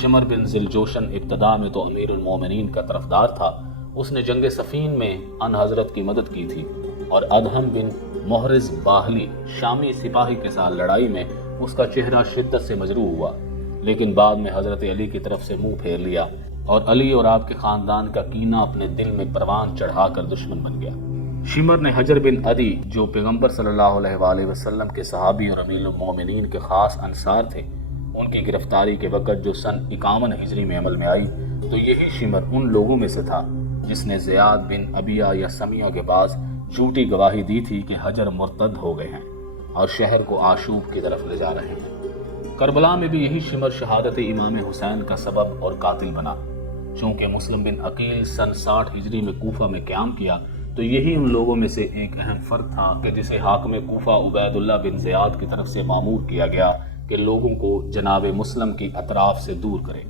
شمر بن ذیلجوشن ابتدا میں تو امیر المومنین کا طرفدار تھا، اس نے جنگ صفین میں ان حضرت کی مدد کی تھی، اور ادہم بن محرز باہلی شامی سپاہی کے ساتھ لڑائی میں اس کا چہرہ شدت سے مجروح ہوا، لیکن بعد میں حضرت علی کی طرف سے منہ پھیر لیا اور علی اور آپ کے خاندان کا کینہ اپنے دل میں پروان چڑھا کر دشمن بن گیا۔ شمر نے حجر بن عدی جو پیغمبر صلی اللہ علیہ وآلہ وسلم کے صحابی اور امیر المومنین کے خاص انصار تھے، ان کی گرفتاری کے وقت جو سن 51 ہجری میں عمل میں آئی، تو یہی شمر ان لوگوں میں سے تھا جس نے زیاد بن ابیہ یا سمیہ کے پاس جھوٹی گواہی دی تھی کہ حجر مرتد ہو گئے ہیں اور شہر کو آشوب کی طرف لے جا رہے ہیں۔ کربلا میں بھی یہی شمر شہادت امام حسین کا سبب اور قاتل بنا۔ چونکہ مسلم بن عقیل سن 60 ہجری میں کوفہ میں قیام کیا، تو یہی ان لوگوں میں سے ایک اہم فرد تھا کہ جسے حاکم کوفہ عبید اللہ بن زیاد کی طرف سے مامور کیا گیا کہ لوگوں کو جناب مسلم کی اطراف سے دور کرے۔